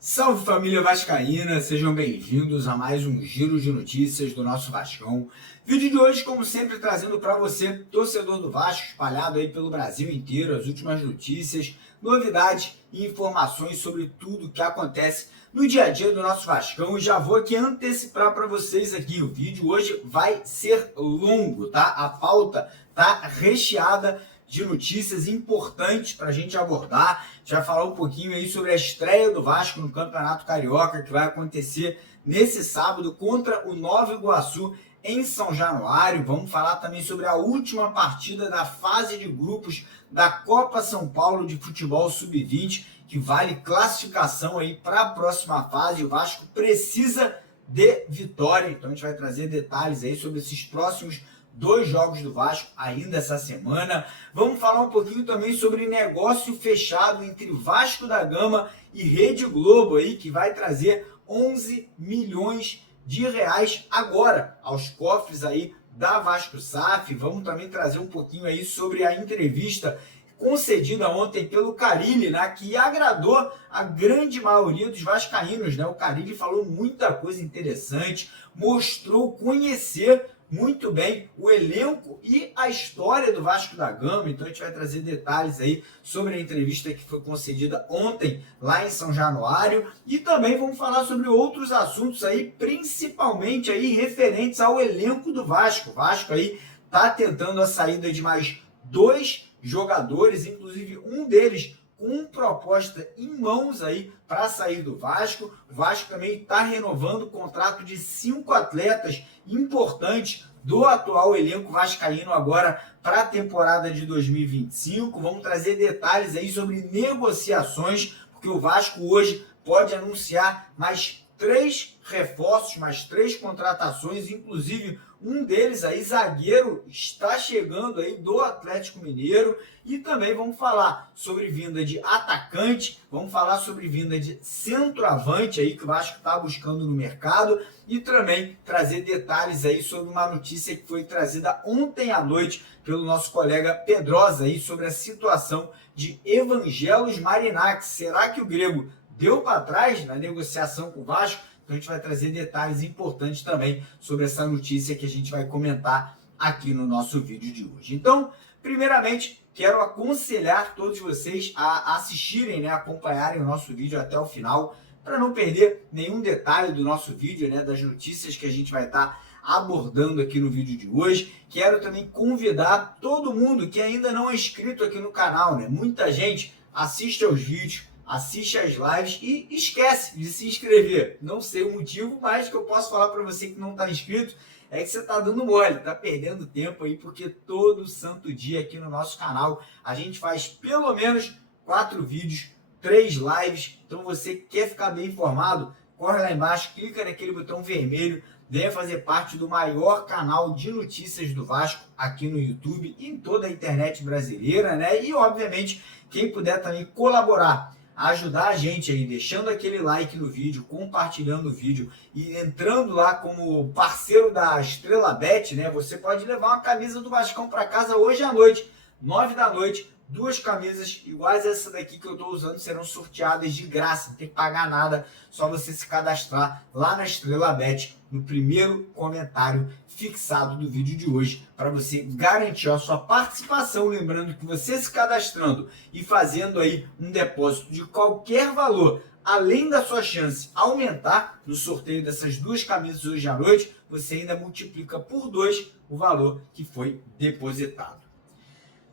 Salve família vascaína, sejam bem-vindos a mais um giro de notícias do nosso Vascão. Vídeo de hoje, como sempre, trazendo para você, torcedor do Vasco, espalhado aí pelo Brasil inteiro, as últimas notícias, novidades e informações sobre tudo que acontece no dia a dia do nosso Vascão. E já vou aqui antecipar para vocês aqui, o vídeo hoje vai ser longo, tá? A pauta tá recheada de notícias importantes para a gente abordar. A gente vai falar um pouquinho aí sobre a estreia do Vasco no Campeonato Carioca, que vai acontecer nesse sábado contra o Nova Iguaçu em São Januário. Vamos falar também sobre a última partida da fase de grupos da Copa São Paulo de Futebol Sub-20, que vale classificação aí para a próxima fase. O Vasco precisa de vitória, então a gente vai trazer detalhes aí sobre esses próximos 2 jogos do Vasco ainda essa semana. Vamos falar um pouquinho também sobre negócio fechado entre Vasco da Gama e Rede Globo aí, que vai trazer 11 milhões de reais agora aos cofres aí da Vasco SAF. Vamos também trazer um pouquinho aí sobre a entrevista concedida ontem pelo Carille, né, que agradou a grande maioria dos vascaínos, né? O Carille falou muita coisa interessante, mostrou conhecer muito bem o elenco e a história do Vasco da Gama. Então a gente vai trazer detalhes aí sobre a entrevista que foi concedida ontem lá em São Januário, e também vamos falar sobre outros assuntos aí, principalmente aí referentes ao elenco do Vasco. O Vasco aí tá tentando a saída de mais 2 jogadores, inclusive um deles com proposta em mãos aí para sair do Vasco. O Vasco também está renovando o contrato de 5 atletas importantes do atual elenco vascaíno agora para a temporada de 2025. Vamos trazer detalhes aí sobre negociações, porque o Vasco hoje pode anunciar mais 3 reforços, mais 3 contratações, inclusive um deles aí, zagueiro, está chegando aí do Atlético Mineiro. E também vamos falar sobre vinda de atacante, vamos falar sobre vinda de centroavante aí que o Vasco está buscando no mercado, e também trazer detalhes aí sobre uma notícia que foi trazida ontem à noite pelo nosso colega Pedrosa aí sobre a situação de Evangelos Marinakis. Será que o grego deu para trás na negociação com o Vasco? Então a gente vai trazer detalhes importantes também sobre essa notícia que a gente vai comentar aqui no nosso vídeo de hoje. Então, primeiramente, quero aconselhar todos vocês a assistirem, né, acompanharem o nosso vídeo até o final, para não perder nenhum detalhe do nosso vídeo, né, das notícias que a gente vai estar abordando aqui no vídeo de hoje. Quero também convidar todo mundo que ainda não é inscrito aqui no canal, né? Muita gente assiste aos vídeos, assiste as lives e esquece de se inscrever. Não sei o motivo, mas que eu posso falar para você que não está inscrito é que você está dando mole, está perdendo tempo aí, porque todo santo dia aqui no nosso canal a gente faz pelo menos 4 vídeos, 3 lives. Então você quer ficar bem informado, corre lá embaixo, clica naquele botão vermelho, venha fazer parte do maior canal de notícias do Vasco aqui no YouTube e em toda a internet brasileira, né? E obviamente quem puder também colaborar, ajudar a gente aí, deixando aquele like no vídeo, compartilhando o vídeo e entrando lá como parceiro da Estrela Bet, né? Você pode levar uma camisa do Vascão para casa hoje à noite, 9 da noite. 2 camisas iguais a essa daqui que eu estou usando serão sorteadas de graça, não tem que pagar nada, só você se cadastrar lá na Estrela Bet, no primeiro comentário fixado do vídeo de hoje, para você garantir a sua participação. Lembrando que você se cadastrando e fazendo aí um depósito de qualquer valor, além da sua chance aumentar no sorteio dessas 2 camisas hoje à noite, você ainda multiplica por 2 o valor que foi depositado.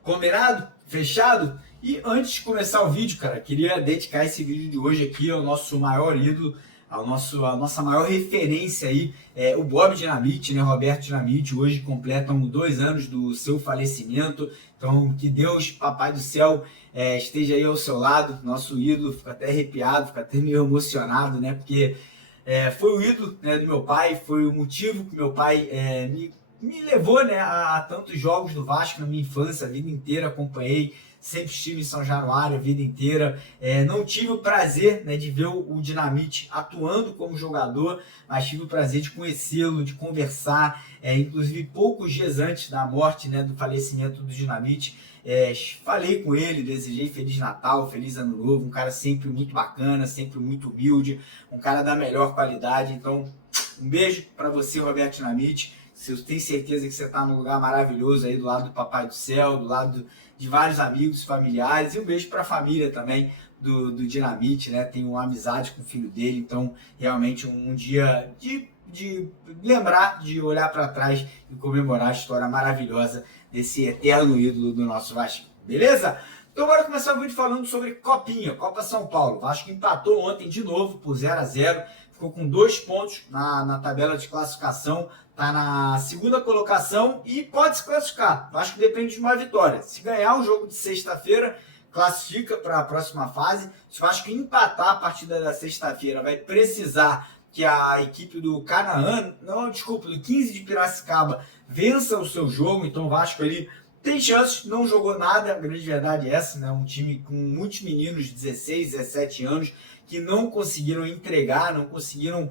Combinado? Fechado? E antes de começar o vídeo, cara, queria dedicar esse vídeo de hoje aqui ao nosso maior ídolo, a nossa maior referência aí, o Bob Dinamite, né? Roberto Dinamite. Hoje completam 2 anos do seu falecimento. Então, que Deus, Papai do Céu, esteja aí ao seu lado, nosso ídolo. Fico até arrepiado, fico até meio emocionado, né? Porque foi o ídolo, né, do meu pai, foi o motivo que meu pai me levou, né, a tantos jogos do Vasco na minha infância, a vida inteira acompanhei, sempre estive em São Januário a vida inteira. Não tive o prazer, né, de ver o Dinamite atuando como jogador, mas tive o prazer de conhecê-lo, de conversar, inclusive poucos dias antes da morte, né, do falecimento do Dinamite. Falei com ele, desejei Feliz Natal, Feliz Ano Novo, um cara sempre muito bacana, sempre muito humilde, um cara da melhor qualidade. Então, um beijo para você, Roberto Dinamite. Eu tenho certeza que você está num lugar maravilhoso aí do lado do Papai do Céu, do lado de vários amigos, familiares, e um beijo para a família também do Dinamite, né? Tenho uma amizade com o filho dele, então realmente um dia de lembrar, de olhar para trás e comemorar a história maravilhosa desse eterno ídolo do nosso Vasco. Beleza? Então bora começar o vídeo falando sobre Copinha, Copa São Paulo. O Vasco empatou ontem de novo por 0-0, ficou com 2 pontos na tabela de classificação, está na segunda colocação e pode se classificar. O Vasco depende de uma vitória. Se ganhar o jogo de sexta-feira, classifica para a próxima fase. Se o Vasco empatar a partida da sexta-feira, vai precisar que a equipe do do 15 de Piracicaba vença o seu jogo. Então o Vasco ali tem chances, não jogou nada, a grande verdade é essa, né? Um time com muitos meninos de 16, 17 anos que não conseguiram entregar, não conseguiram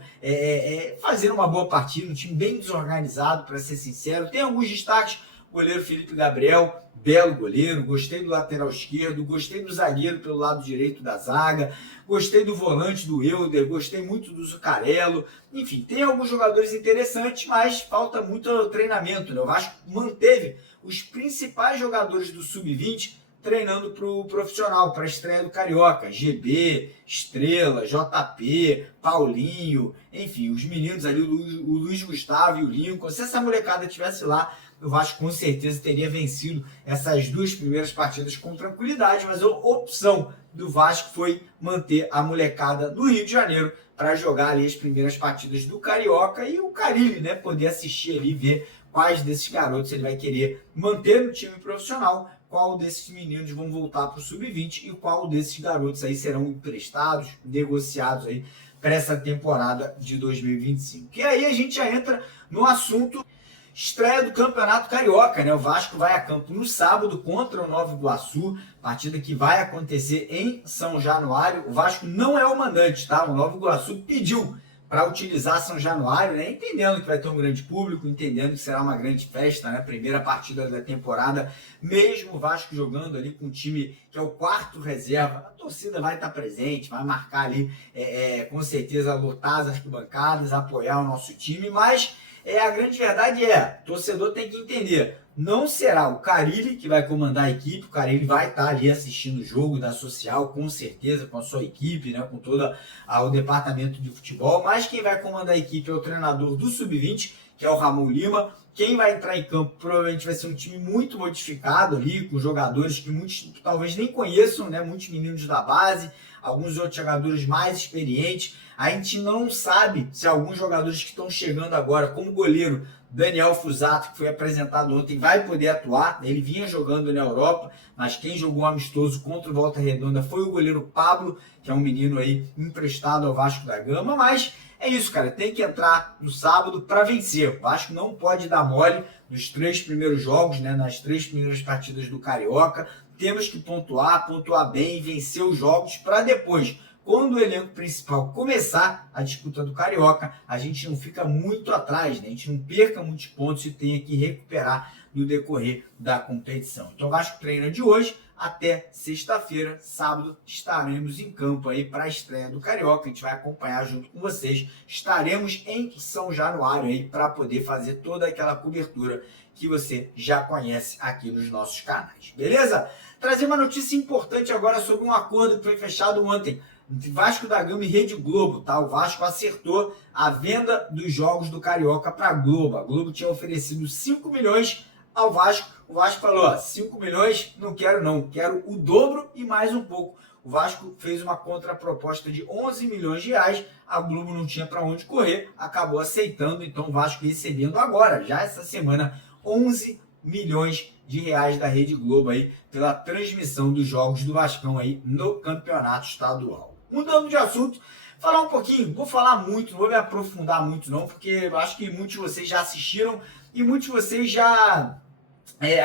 fazer uma boa partida, um time bem desorganizado, para ser sincero. Tem alguns destaques: o goleiro Felipe Gabriel, belo goleiro, gostei do lateral esquerdo, gostei do zagueiro pelo lado direito da zaga, gostei do volante do Helder, gostei muito do Zuccarello. Enfim, tem alguns jogadores interessantes, mas falta muito treinamento, né? O Vasco manteve os principais jogadores do Sub-20 treinando para o profissional, para a estreia do Carioca. GB, Estrela, JP, Paulinho, enfim, os meninos ali, o Luiz Gustavo e o Lincoln. Se essa molecada estivesse lá, o Vasco com certeza teria vencido essas 2 primeiras partidas com tranquilidade, mas a opção do Vasco foi manter a molecada do Rio de Janeiro para jogar ali as primeiras partidas do Carioca e o Carille, né, poder assistir ali e ver quais desses garotos ele vai querer manter no time profissional, qual desses meninos vão voltar para o Sub-20 e qual desses garotos aí serão emprestados, negociados aí para essa temporada de 2025. E aí a gente já entra no assunto estreia do Campeonato Carioca, né? O Vasco vai a campo no sábado contra o Nova Iguaçu, partida que vai acontecer em São Januário. O Vasco não é o mandante, tá? O Nova Iguaçu pediu para utilizar São Januário, né? Entendendo que vai ter um grande público, entendendo que será uma grande festa, né? Primeira partida da temporada, mesmo o Vasco jogando ali com um time que é o quarto reserva, a torcida vai estar presente, vai marcar ali, com certeza, lotar as arquibancadas, apoiar o nosso time, mas a grande verdade o torcedor tem que entender, não será o Carille que vai comandar a equipe. O Carille vai estar ali assistindo o jogo da Social, com certeza, com a sua equipe, né, com todo o departamento de futebol, mas quem vai comandar a equipe é o treinador do Sub-20, que é o Ramon Lima. Quem vai entrar em campo provavelmente vai ser um time muito modificado ali, com jogadores que muitos talvez nem conheçam, né, muitos meninos da base, alguns outros jogadores mais experientes. A gente não sabe se alguns jogadores que estão chegando agora, como o goleiro Daniel Fusato, que foi apresentado ontem, vai poder atuar. Ele vinha jogando na Europa, mas quem jogou amistoso contra o Volta Redonda foi o goleiro Pablo, que é um menino aí emprestado ao Vasco da Gama. Mas é isso, cara, tem que entrar no sábado para vencer. O Vasco não pode dar mole nos 3 primeiros jogos, né, nas 3 primeiras partidas do Carioca. Temos que pontuar bem, vencer os jogos para depois, quando o elenco principal começar a disputa do Carioca, a gente não fica muito atrás, né? A gente não perca muitos pontos e tenha que recuperar no decorrer da competição. Então o Vasco treina de hoje até sexta-feira. Sábado estaremos em campo aí para a estreia do Carioca. A gente vai acompanhar junto com vocês. Estaremos em São Januário aí para poder fazer toda aquela cobertura que você já conhece aqui nos nossos canais. Beleza? Trazer uma notícia importante agora sobre um acordo que foi fechado ontem entre Vasco da Gama e Rede Globo, tá? O Vasco acertou a venda dos jogos do Carioca para a Globo. A Globo tinha oferecido 5 milhões ao Vasco. O Vasco falou, 5 milhões não quero não, quero o dobro e mais um pouco. O Vasco fez uma contraproposta de 11 milhões de reais, a Globo não tinha para onde correr, acabou aceitando, então o Vasco recebendo agora, já essa semana, 11 milhões de reais da Rede Globo aí, pela transmissão dos jogos do Vascão aí no campeonato estadual. Mudando de assunto, falar um pouquinho, vou falar muito, não vou me aprofundar muito não, porque eu acho que muitos de vocês já assistiram e muitos de vocês já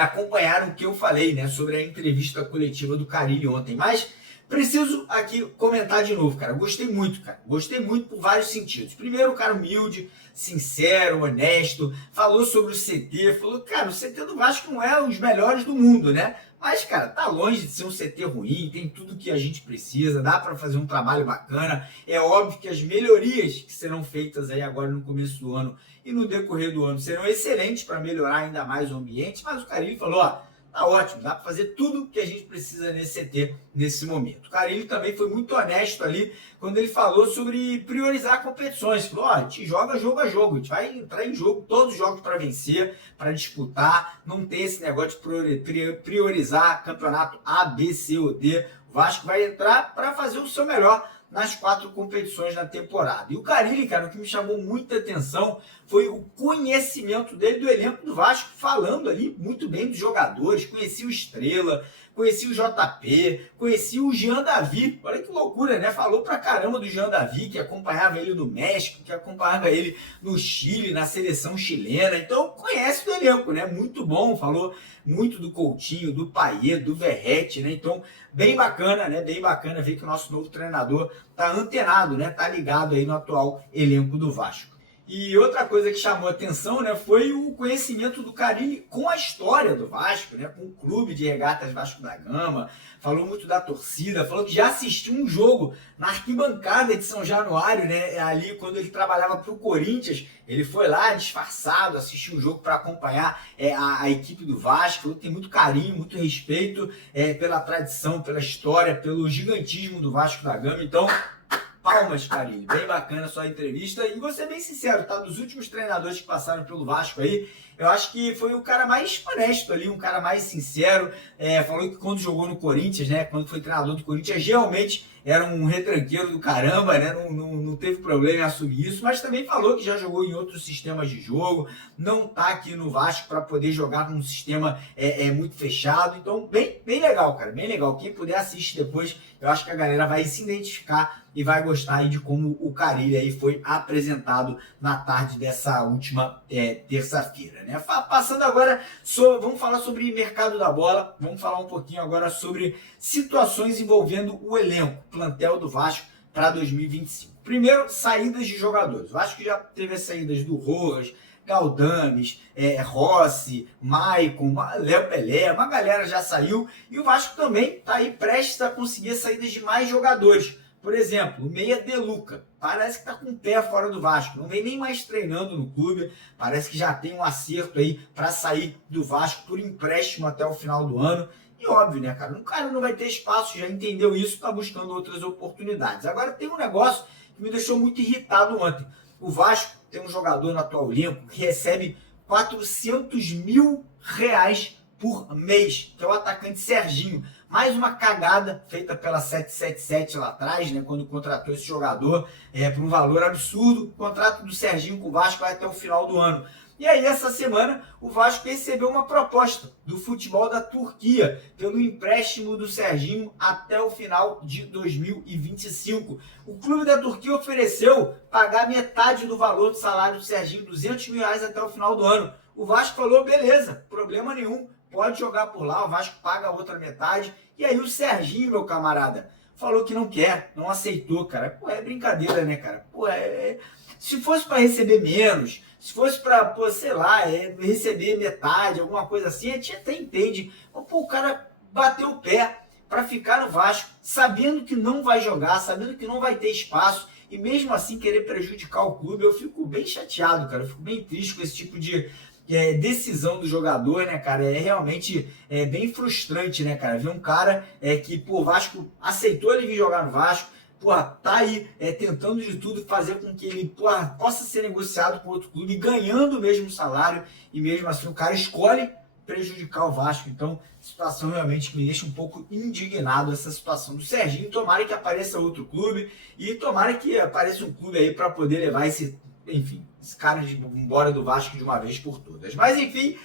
acompanharam o que eu falei, né, sobre a entrevista coletiva do Carille ontem, mas preciso aqui comentar de novo, cara. Gostei muito, cara. Gostei muito por vários sentidos. Primeiro, o cara humilde, sincero, honesto, falou sobre o CT, falou, cara, o CT do Vasco não é os melhores do mundo, né? Mas, cara, tá longe de ser um CT ruim, tem tudo que a gente precisa, dá para fazer um trabalho bacana. É óbvio que as melhorias que serão feitas aí agora no começo do ano e no decorrer do ano serão excelentes para melhorar ainda mais o ambiente, mas o Carille falou, ó, tá ótimo, dá para fazer tudo que a gente precisa nesse CT nesse momento. O Carille também foi muito honesto ali quando ele falou sobre priorizar competições. Falou, ó, a gente joga jogo a jogo, a gente vai entrar em jogo, todos os jogos para vencer, para disputar, não tem esse negócio de priorizar campeonato A, B, C ou D. O Vasco vai entrar para fazer o seu melhor nas 4 competições na temporada. E o Carille, cara, o que me chamou muita atenção foi o conhecimento dele do elenco do Vasco, falando ali muito bem dos jogadores, conhecia o Estrela, conhecia o JP, conhecia o Jean Davi, olha que loucura, né? Falou pra caramba do Jean Davi, que acompanhava ele no México, que acompanhava ele no Chile, na seleção chilena, então conhece do elenco, né? Muito bom, falou muito do Coutinho, do Payet, do Verratti, né? Então, bem bacana, né? Bem bacana ver que o nosso novo treinador tá antenado, né? Tá ligado aí no atual elenco do Vasco. E outra coisa que chamou atenção, né, foi o conhecimento do Carille com a história do Vasco, né, com o clube de regatas Vasco da Gama, falou muito da torcida, falou que já assistiu um jogo na arquibancada de São Januário, né, ali quando ele trabalhava para o Corinthians, ele foi lá disfarçado, assistiu um jogo para acompanhar a equipe do Vasco, falou que tem muito carinho, muito respeito pela tradição, pela história, pelo gigantismo do Vasco da Gama, então... Palmas, Carille. Bem bacana a sua entrevista. E vou ser bem sincero, tá? Dos últimos treinadores que passaram pelo Vasco aí, eu acho que foi o cara mais honesto ali, um cara mais sincero. Falou que quando jogou no Corinthians, né? Quando foi treinador do Corinthians, realmente era um retranqueiro do caramba, né? Não teve problema em assumir isso, mas também falou que já jogou em outros sistemas de jogo, não tá aqui no Vasco para poder jogar com um sistema muito fechado. Então, bem legal, cara, bem legal. Quem puder assiste depois, eu acho que a galera vai se identificar e vai gostar aí de como o Carille aí foi apresentado na tarde dessa última terça-feira, né? Passando agora, vamos falar sobre mercado da bola, vamos falar um pouquinho agora sobre situações envolvendo o elenco, plantel do Vasco para 2025. Primeiro, saídas de jogadores. O Vasco já teve as saídas do Rojas, Galdames, Rossi, Maicon, Léo Pelé, uma galera já saiu e o Vasco também está aí prestes a conseguir as saídas de mais jogadores. Por exemplo, o meia De Luca, parece que está com o pé fora do Vasco, não vem nem mais treinando no clube, parece que já tem um acerto aí para sair do Vasco por empréstimo até o final do ano. E óbvio, né, cara? O cara não vai ter espaço, já entendeu isso, está buscando outras oportunidades. Agora tem um negócio que me deixou muito irritado ontem. O Vasco tem um jogador no atual elenco que recebe R$400 mil por mês, que é o atacante Serginho. Mais uma cagada feita pela 777 lá atrás, né, quando contratou esse jogador por um valor absurdo. O contrato do Serginho com o Vasco vai até o final do ano. E aí, essa semana, o Vasco recebeu uma proposta do futebol da Turquia pelo empréstimo do Serginho até o final de 2025. O clube da Turquia ofereceu pagar metade do valor do salário do Serginho, R$200 mil até o final do ano. O Vasco falou, beleza, problema nenhum, pode jogar por lá, o Vasco paga a outra metade. E aí o Serginho, meu camarada, falou que não quer, não aceitou, cara. Pô, é brincadeira, né, cara? Pô, se fosse para receber menos, se fosse para, sei lá, receber metade, alguma coisa assim, a gente até entende. Mas, pô, o cara bateu o pé para ficar no Vasco, sabendo que não vai jogar, sabendo que não vai ter espaço, e mesmo assim querer prejudicar o clube. Eu fico bem chateado, cara. Eu fico bem triste com esse tipo de decisão do jogador, né, cara? É realmente bem frustrante, né, cara? Ver um cara que, pô, o Vasco aceitou ele vir jogar no Vasco, porra, tá aí tentando de tudo fazer com que ele, porra, possa ser negociado com outro clube, ganhando o mesmo salário, e mesmo assim o cara escolhe prejudicar o Vasco. Então, situação realmente que me deixa um pouco indignado, essa situação do Serginho. Tomara que apareça outro clube e tomara que apareça um clube aí para poder levar esse cara embora do Vasco de uma vez por todas. Mas enfim,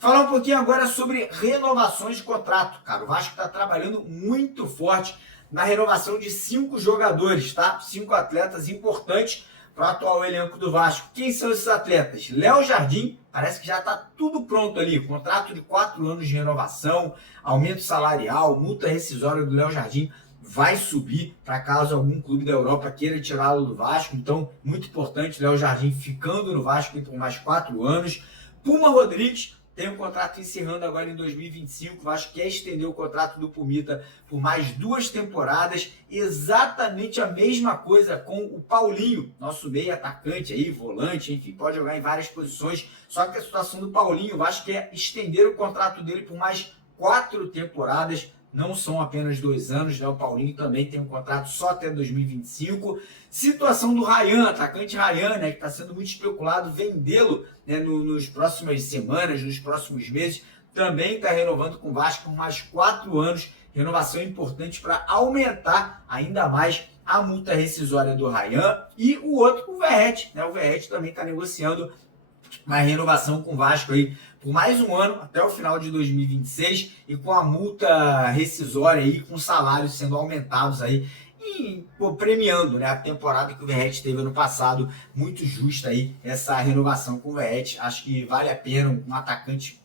falar um pouquinho agora sobre renovações de contrato. Cara, o Vasco está trabalhando muito forte na renovação de 5 jogadores, tá? 5 atletas importantes para o atual elenco do Vasco. Quem são esses atletas? Léo Jardim, parece que já está tudo pronto ali. Contrato de 4 anos de renovação, aumento salarial, multa rescisória do Léo Jardim vai subir para caso algum clube da Europa queira tirá-lo do Vasco. Então, muito importante, Léo Jardim ficando no Vasco por mais 4 anos. Puma Rodrigues tem um contrato encerrando agora em 2025. O Vasco quer estender o contrato do Pumita por mais 2 temporadas. Exatamente a mesma coisa com o Paulinho, nosso meio atacante aí, volante, enfim, pode jogar em várias posições. Só que a situação do Paulinho, o Vasco quer estender o contrato dele por mais 4 temporadas. Não são apenas 2 anos, né? O Paulinho também tem um contrato só até 2025. Situação do Ryan, atacante Ryan, né? Que está sendo muito especulado, vendê-lo, né, nos próximas semanas, nos próximos meses. Também está renovando com o Vasco por mais 4 anos. Renovação importante para aumentar ainda mais a multa rescisória do Ryan. E o outro, o Verratti, né? O Verratti também está negociando uma renovação com o Vasco aí por mais 1 ano, até o final de 2026, e com a multa rescisória aí, com salários sendo aumentados aí, e premiando, né, a temporada que o Verratti teve ano passado. Muito justa aí essa renovação com o Verratti. Acho que vale a pena, um atacante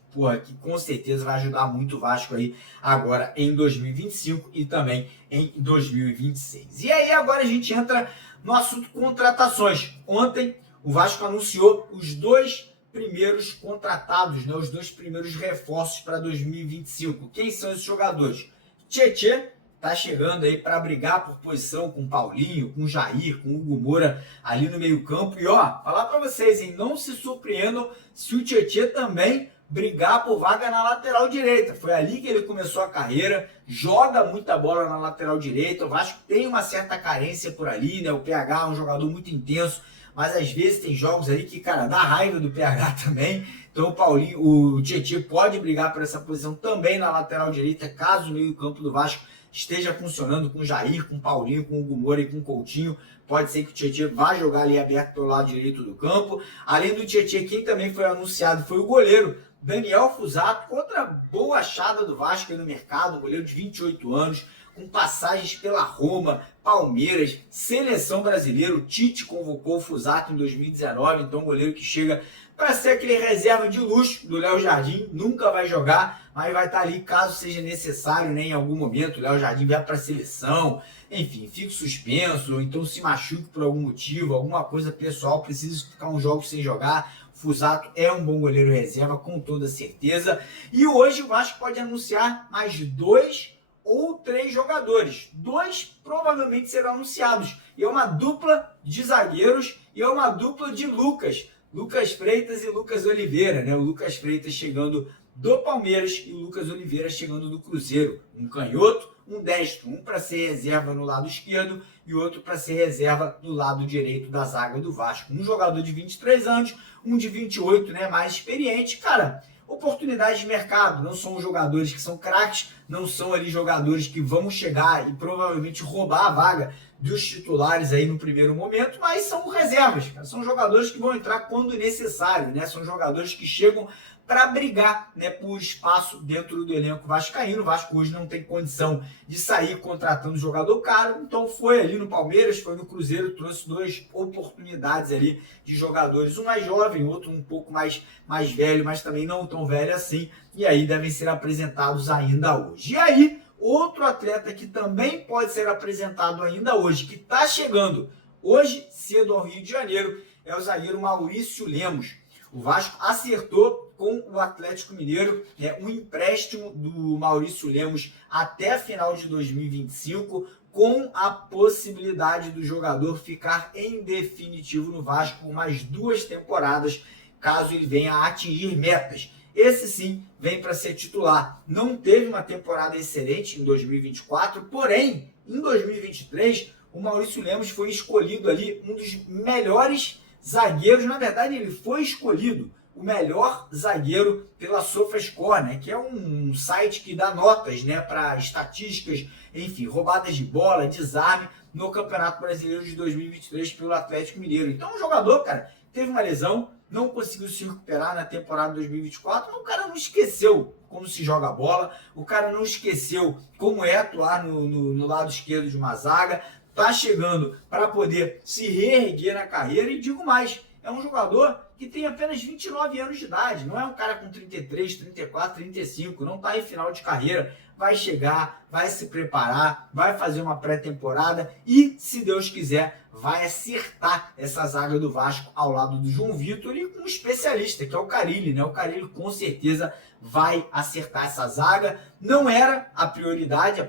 que com certeza vai ajudar muito o Vasco aí agora em 2025 e também em 2026. E aí agora a gente entra no assunto contratações. Ontem o Vasco anunciou os 2 primeiros contratados, né, os 2 primeiros reforços para 2025. Quem são esses jogadores? Tietê tá chegando aí para brigar por posição com o Paulinho, com o Jair, com o Hugo Moura ali no meio-campo. E ó, falar para vocês, hein, não se surpreendam se o Tietê também brigar por vaga na lateral direita. Foi ali que ele começou a carreira, joga muita bola na lateral direita. O Vasco tem uma certa carência por ali, né? O PH é um jogador muito intenso, mas às vezes tem jogos ali que, cara, dá raiva do PH também. Então o Tietê pode brigar por essa posição também na lateral direita, caso o meio-campo do Vasco esteja funcionando com o Jair, com o Paulinho, com o Hugo Moura e com o Coutinho. Pode ser que o Tietê vá jogar ali aberto pelo lado direito do campo. Além do Tietê, quem também foi anunciado foi o goleiro Daniel Fusato, outra boa achada do Vasco no mercado, um goleiro de 28 anos, com passagens pela Roma, Palmeiras, Seleção Brasileira. O Tite convocou o Fusato em 2019, então um goleiro que chega para ser aquele reserva de luxo do Léo Jardim. Nunca vai jogar, mas vai estar ali caso seja necessário, né, em algum momento o Léo Jardim vier para a seleção, enfim, fique suspenso, ou então se machuque por algum motivo, alguma coisa pessoal, precisa ficar uns jogos sem jogar. Fusato é um bom goleiro reserva, com toda certeza. E hoje o Vasco pode anunciar mais 2 ou 3 jogadores. 2 provavelmente serão anunciados. E é uma dupla de zagueiros e é uma dupla de Lucas Freitas e Lucas Oliveira, né? O Lucas Freitas chegando do Palmeiras e o Lucas Oliveira chegando do Cruzeiro. Um canhoto, um destro. Um para ser reserva no lado esquerdo e outro para ser reserva no lado direito da zaga do Vasco. Um jogador de 23 anos, um de 28, né? Mais experiente. Cara, oportunidades de mercado. Não são jogadores que são craques, não são ali jogadores que vão chegar e provavelmente roubar a vaga dos titulares aí no primeiro momento, mas são reservas, cara. São jogadores que vão entrar quando necessário, né? São jogadores que chegam para brigar, né, por espaço dentro do elenco vascaíno. O Vasco hoje não tem condição de sair contratando jogador caro, então foi ali no Palmeiras, foi no Cruzeiro, trouxe 2 oportunidades ali de jogadores, um mais jovem, outro um pouco mais velho, mas também não tão velho assim, e aí devem ser apresentados ainda hoje. E aí, outro atleta que também pode ser apresentado ainda hoje, que está chegando hoje cedo ao Rio de Janeiro, é o zagueiro Maurício Lemos. O Vasco acertou com o Atlético Mineiro, né, um empréstimo do Maurício Lemos até a final de 2025, com a possibilidade do jogador ficar em definitivo no Vasco por mais 2 temporadas, caso ele venha a atingir metas. Esse sim vem para ser titular. Não teve uma temporada excelente em 2024, porém, em 2023, o Maurício Lemos foi escolhido ali um dos melhores zagueiros. Na verdade, ele foi escolhido o melhor zagueiro pela SofaScore, né, que é um site que dá notas, né, para estatísticas, enfim, roubadas de bola, desarme no Campeonato Brasileiro de 2023 pelo Atlético Mineiro. Então, o jogador, cara, teve uma lesão, não conseguiu se recuperar na temporada 2024, mas o cara não esqueceu como se joga a bola, o cara não esqueceu como é atuar no lado esquerdo de uma zaga, tá chegando para poder se reerguer na carreira, e digo mais, é um jogador que tem apenas 29 anos de idade, não é um cara com 33, 34, 35, não está em final de carreira, vai chegar, vai se preparar, vai fazer uma pré-temporada e, se Deus quiser, vai acertar essa zaga do Vasco ao lado do João Vitor e com um especialista, que é o Carille, né? O Carille com certeza vai acertar essa zaga. Não era a prioridade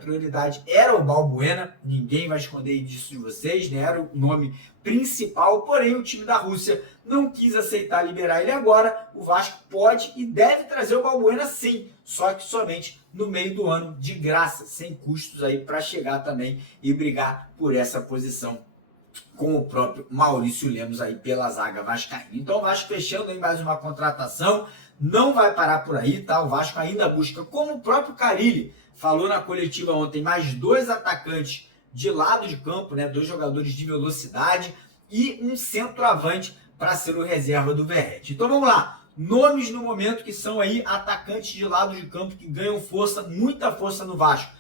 era o Balbuena, ninguém vai esconder disso de vocês, né? Era o nome principal, porém o time da Rússia não quis aceitar liberar ele agora. O Vasco pode e deve trazer o Balbuena sim, só que somente no meio do ano, de graça, sem custos aí para chegar também e brigar por essa posição com o próprio Maurício Lemos aí pela zaga vascaína. Então o Vasco fechando em mais uma contratação, não vai parar por aí, tá? O Vasco ainda busca, como o próprio Carille falou na coletiva ontem, mais 2 atacantes de lado de campo, né? 2 jogadores de velocidade e um centroavante para ser o reserva do Verratti. Então vamos lá, nomes no momento que são aí atacantes de lado de campo que ganham força, muita força no Vasco.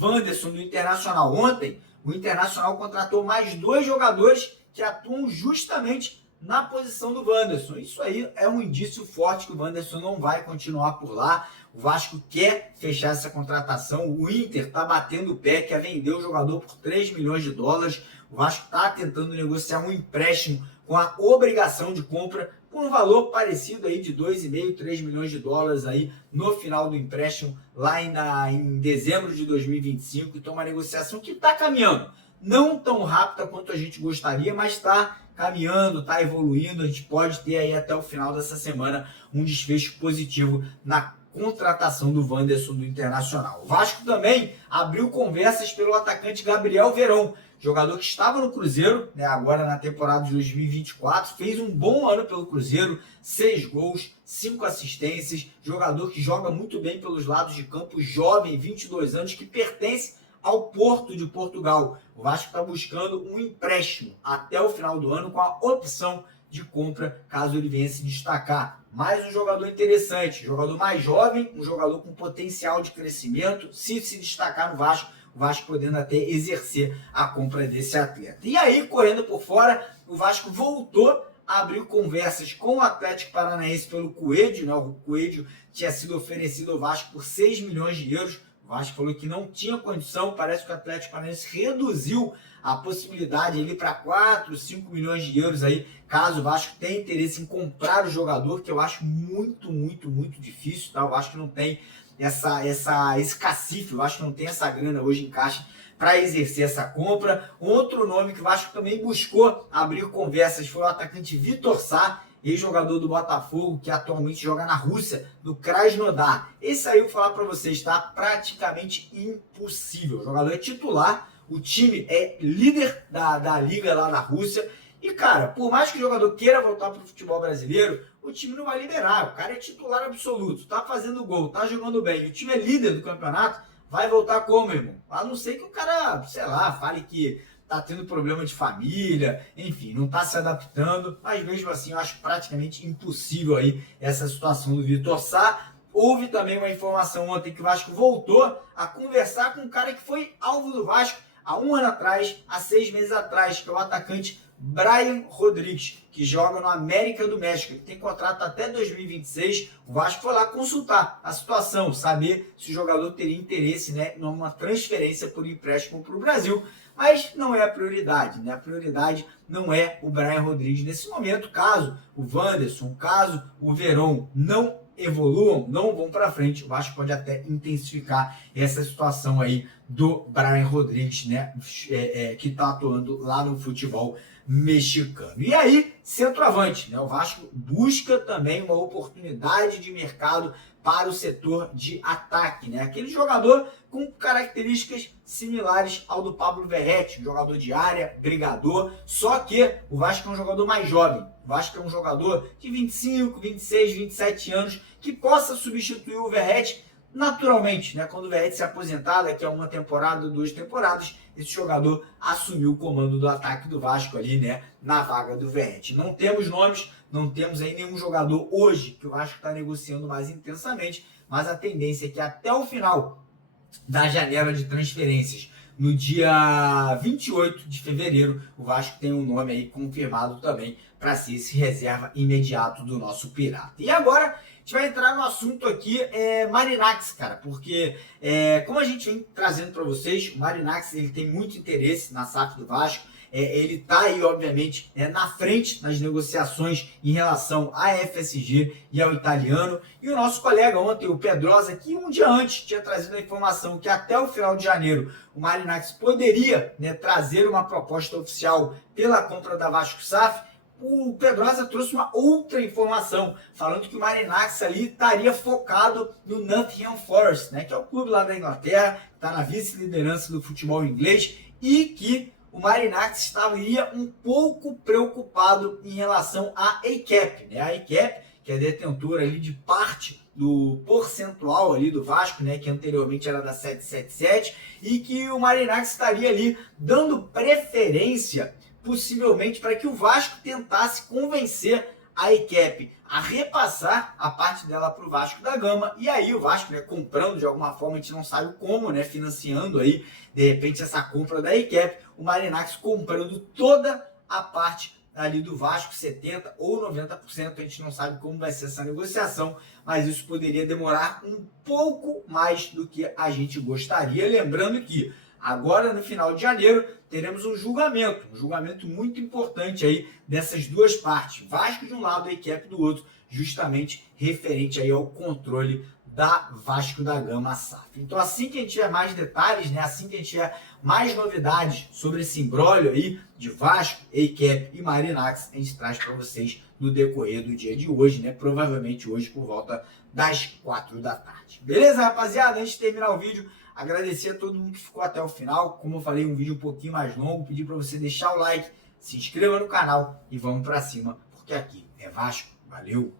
Wanderson do Internacional. Ontem o Internacional contratou mais 2 jogadores que atuam justamente na posição do Wanderson. Isso aí é um indício forte que o Wanderson não vai continuar por lá. O Vasco quer fechar essa contratação. O Inter está batendo o pé, quer vender o jogador por 3 milhões de dólares. O Vasco está tentando negociar um empréstimo com a obrigação de compra por um valor parecido aí de 2,5, 3 milhões de dólares aí no final do empréstimo lá em dezembro de 2025. Então uma negociação que está caminhando. Não tão rápida quanto a gente gostaria, mas está caminhando, está evoluindo. A gente pode ter aí até o final dessa semana um desfecho positivo na contratação do Wanderson do Internacional. O Vasco também abriu conversas pelo atacante Gabriel Veron, jogador que estava no Cruzeiro, né, agora na temporada de 2024, fez um bom ano pelo Cruzeiro, 6 gols, 5 assistências, jogador que joga muito bem pelos lados de campo, jovem, 22 anos, que pertence ao Porto de Portugal. O Vasco está buscando um empréstimo até o final do ano com a opção de compra, caso ele venha se destacar. Mais um jogador interessante, jogador mais jovem, um jogador com potencial de crescimento, se destacar no Vasco, o Vasco podendo até exercer a compra desse atleta. E aí, correndo por fora, o Vasco voltou a abrir conversas com o Atlético Paranaense pelo Coelho, né? O Coelho tinha sido oferecido ao Vasco por 6 milhões de euros. O Vasco falou que não tinha condição, parece que o Atlético Paranaense reduziu a possibilidade ali para 4, 5 milhões de euros aí, caso o Vasco tenha interesse em comprar o jogador, que eu acho muito, muito, muito difícil, tá? O Vasco não tem esse cacife, o Vasco não tem essa grana hoje em caixa para exercer essa compra. Outro nome que o Vasco também buscou abrir conversas foi o atacante Vitor Sá, ex-jogador do Botafogo, que atualmente joga na Rússia, no Krasnodar. Esse aí eu vou falar para vocês, tá? Praticamente impossível. O jogador é titular, o time é líder da liga lá na Rússia. E, cara, por mais que o jogador queira voltar para o futebol brasileiro, o time não vai liberar. O cara é titular absoluto, tá fazendo gol, tá jogando bem. O time é líder do campeonato, vai voltar como, irmão? A não ser que o cara, sei lá, fale que tá tendo problema de família, enfim, não tá se adaptando, mas mesmo assim eu acho praticamente impossível aí essa situação do Vitor Sá. Houve também uma informação ontem que o Vasco voltou a conversar com um cara que foi alvo do Vasco há 1 ano atrás, há 6 meses atrás, que é o atacante Brian Rodrigues, que joga no América do México. Ele tem contrato até 2026. O Vasco foi lá consultar a situação, saber se o jogador teria interesse, né, numa transferência por empréstimo para o Brasil. Mas não é a prioridade, né? A prioridade não é o Brian Rodrigues nesse momento. Caso o Wanderson, caso o Veron não evoluam, não vão para frente, o Vasco pode até intensificar essa situação aí do Brian Rodrigues, né? Que está atuando lá no futebol mexicano. E aí, centroavante, né? O Vasco busca também uma oportunidade de mercado para o setor de ataque, né? Aquele jogador com características similares ao do Pablo Verratti, um jogador de área, brigador, só que o Vasco é um jogador mais jovem. O Vasco é um jogador de 25, 26, 27 anos que possa substituir o Verratti naturalmente, né? Quando o Verratti se aposentar daqui a 1 temporada, 2 temporadas, esse jogador assumiu o comando do ataque do Vasco ali, né? Na vaga do Verratti. Não temos nomes, não temos aí nenhum jogador hoje que o Vasco está negociando mais intensamente, mas a tendência é que até o final da janela de transferências no dia 28 de fevereiro, o Vasco tem um nome aí confirmado também para ser esse reserva imediato do nosso Pirata. E agora a gente vai entrar no assunto aqui, Marinakis, cara, porque como a gente vem trazendo para vocês, o Marinakis ele tem muito interesse na SAF do Vasco. Ele está aí, obviamente, na frente nas negociações em relação à FSG e ao italiano. E o nosso colega ontem, o Pedrosa, que um dia antes tinha trazido a informação que até o final de janeiro o Marinakis poderia trazer uma proposta oficial pela compra da Vasco SAF. O Pedrosa trouxe uma outra informação, falando que o Marinakis ali estaria focado no Nottingham Forest, que é o clube lá da Inglaterra, está na vice-liderança do futebol inglês, e que o Marinakis estaria um pouco preocupado em relação à ACAP, A ACAP, que é detentora ali de parte do percentual ali do Vasco, que anteriormente era da 777, e que o Marinakis estaria ali dando preferência, possivelmente, para que o Vasco tentasse convencer a ACAP a repassar a parte dela para o Vasco da Gama, e aí o Vasco, comprando de alguma forma, a gente não sabe como, financiando aí, de repente, essa compra da ACAP, o Marinakis comprando toda a parte ali do Vasco, 70% ou 90%, a gente não sabe como vai ser essa negociação, mas isso poderia demorar um pouco mais do que a gente gostaria, lembrando que agora, no final de janeiro, teremos um julgamento muito importante aí dessas duas partes, Vasco de um lado e ACAP do outro, justamente referente aí ao controle da Vasco da Gama SAF. Então, assim que a gente tiver mais detalhes, assim que a gente tiver mais novidades sobre esse imbróglio aí de Vasco, ACAP e Marinakis, a gente traz para vocês no decorrer do dia de hoje, provavelmente hoje por volta das 4 da tarde. Beleza, rapaziada? Antes de terminar o vídeo, agradecer a todo mundo que ficou até o final. Como eu falei, um vídeo um pouquinho mais longo, pedir para você deixar o like, se inscreva no canal e vamos para cima, porque aqui é Vasco. Valeu!